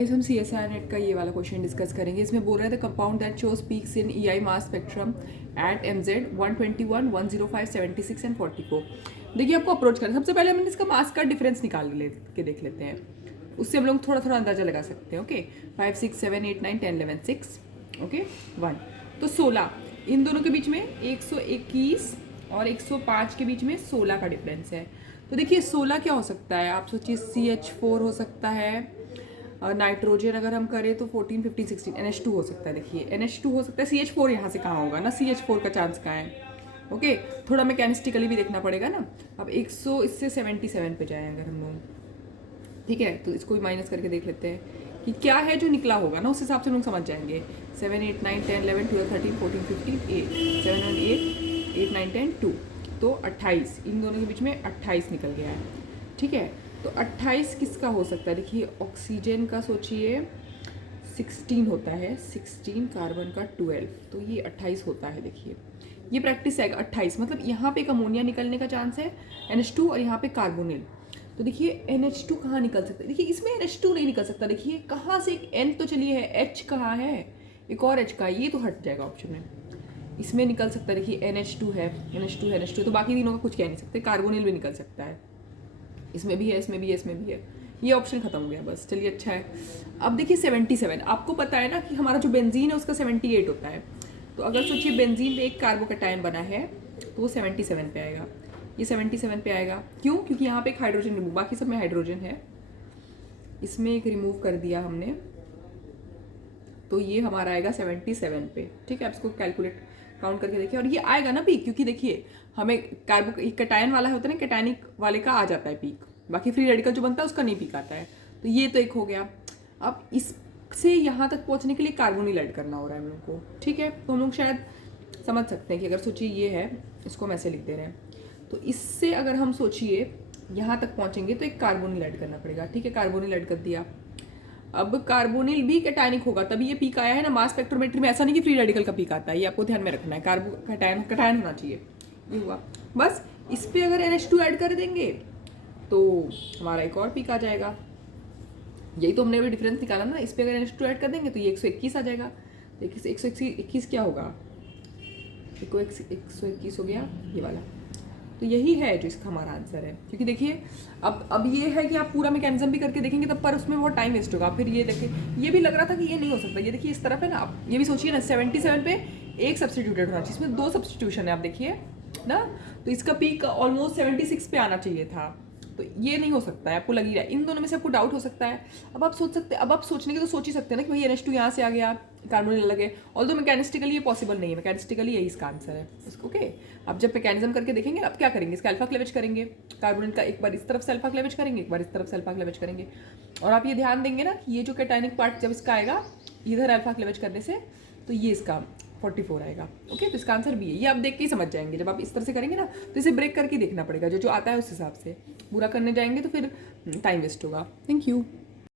इस हम CSIR net का ये वाला क्वेश्चन डिस्कस करेंगे। इसमें बोल रहे थे compound that shows peaks in EI mass spectrum at MZ 121, 105, 76 and 44। देखिए आपको अप्रोच करना, सबसे पहले हम इसका मास का डिफरेंस निकाल के देख लेते हैं, उससे हम लोग थोड़ा थोड़ा अंदाजा लगा सकते हैं। ओके 5, 6, 7, 8, 9, 10, 11, 6 ओके 1 तो 16, इन दोनों के बीच में 121 और 105 के बीच में 16 का डिफरेंस है। तो देखिए 16 क्या हो सकता है, आप सोचिए CH4 हो सकता है, नाइट्रोजन अगर हम करें तो 14, 15, 16 NH2 हो सकता है। देखिए NH2 हो सकता है, CH4 यहाँ से कहाँ होगा ना, CH4 का चांस कहाँ है। ओके थोड़ा मैकेनिस्टिकली भी देखना पड़ेगा ना। अब 100 इससे 77 पे जाए अगर हम लोग, ठीक है, तो इसको भी माइनस करके देख लेते हैं कि क्या है जो निकला होगा ना, उस हिसाब से हम लोग समझ जाएंगे। 7, 8, 9, 10, 11, 12, 13, 14, 15, 8, 7, 1, 8, 8, 9, 10, 2 तो 28, इन दोनों के बीच में 28 निकल गया है। ठीक है, तो 28 किसका हो सकता है, देखिए ऑक्सीजन का सोचिए 16 होता है, 16 कार्बन का 12, तो ये 28 होता है। देखिए ये प्रैक्टिस है, 28 मतलब यहाँ पे एक अमोनिया निकलने का चांस है NH2 और यहाँ पे कार्बोनिल। तो देखिए NH2 कहाँ निकल सकता है, देखिए इसमें NH2 नहीं निकल सकता। देखिए कहाँ से एक N तो चलिए है, H कहाँ है, एक और H का, ये तो हट जाएगा ऑप्शन में। इसमें निकल सकता है, देखिए NH2 है, NH2 है, NH2 तो बाकी तीनों का कुछ कह नहीं सकते। कार्बोनिल भी निकल सकता है, इसमें भी है, इसमें भी है, इसमें भी है। ये ऑप्शन खत्म हो गया बस, चलिए अच्छा है। अब देखिए 77, आपको पता है ना कि हमारा जो बेंजीन है उसका 78 होता है। तो अगर सोचिए बेंजीन में एक कार्बोकैटायन बना है तो वो 77 पे आएगा, ये 77 पे आएगा। क्यों? क्योंकि यहाँ पे एक हाइड्रोजन रिमूव, बाकी सब में हाइड्रोजन है, इसमें एक रिमूव कर दिया हमने, तो ये हमारा आएगा 77 पे। ठीक है, आप इसको कैलकुलेट काउंट करके देखिए, और ये आएगा ना पीक, क्योंकि देखिए हमें कार्बो कैटायन वाला होता है ना, कैटायनिक वाले का आ जाता है पीक, बाकी फ्री रेडिकल जो बनता है उसका नहीं पीक आता है। तो ये तो एक हो गया। अब इससे यहाँ तक पहुँचने के लिए कार्बोनिल ऐड करना हो रहा है हम लोग को। ठीक है, तो हम लोग शायद समझ सकते हैं कि अगर सोचिए ये है, इसको हम ऐसे लिख दे रहे हैं, तो इससे अगर हम सोचिए यहाँ तक पहुँचेंगे तो एक कार्बोनिल ऐड करना पड़ेगा। ठीक है, कार्बोनिल ऐड कर दिया। अब कार्बोनिल भी कैटायनिक होगा तभी ये पीक आया है ना। मास स्पेक्ट्रोमेट्री में ऐसा नहीं कि फ्री रेडिकल का पीक आता है, ये आपको ध्यान में रखना है। कार्बो कैटायन कैटायन होना चाहिए, ये हुआ। बस इस पर अगर NH2 ऐड कर देंगे तो हमारा एक और पीक आ जाएगा। यही तो हमने अभी डिफरेंस निकाला ना, इस पर अगर NH2 ऐड कर देंगे तो ये 121 आ जाएगा। तो 121 क्या होगा, 121 हो गया ये वाला। तो यही है जो इसका हमारा आंसर है। क्योंकि देखिए अब ये है कि आप पूरा मैकेनिज्म भी करके देखेंगे तब पर उसमें बहुत टाइम वेस्ट होगा। फिर ये देखिए, ये भी लग रहा था कि ये नहीं हो सकता, ये देखिए इस तरफ है ना, आप ये भी सोचिए ना 77 पे एक सब्सटीट्यूटेड होना चाहिए, इसमें 2 सब्सटीट्यूशन है, आप देखिए ना। तो इसका पीक ऑलमोस्ट 76 पे आना चाहिए था, तो ये नहीं हो सकता है, आपको लग ही रहा है। इन दोनों में से आपको डाउट हो सकता है। अब आप सोच सकते हैं, अब आप सोचने की तो सोच ही सकते हैं ना कि भाई NH2 यहाँ से आ गया, कार्बोनिल अलग है। ऑल्दो मैकेनिस्टिकली ये पॉसिबल नहीं है, मैकेनिस्टिकली यही इसका आंसर है इसको। ओके, अब जब मैकेनिज्म करके देखेंगे अब क्या करेंगे, इसका अल्फा क्लेवेज करेंगे, कार्बोनिल का एक बार इस तरफ से अल्फा क्लेवेज करेंगे, एक बार इस तरफ से अल्फा क्लेवेज करेंगे। और आप ये ध्यान देंगे ना कि ये जो कैटायनिक पार्ट जब इसका आएगा इधर अल्फा क्लेवेज करने से, तो ये इसका 44 आएगा। ओके, तो इसका आंसर भी है, ये आप देख के ही समझ जाएंगे। जब आप इस तरह से करेंगे ना तो इसे ब्रेक करके देखना पड़ेगा, जो जो आता है उस हिसाब से। पूरा करने जाएंगे तो फिर टाइम वेस्ट होगा। Thank you.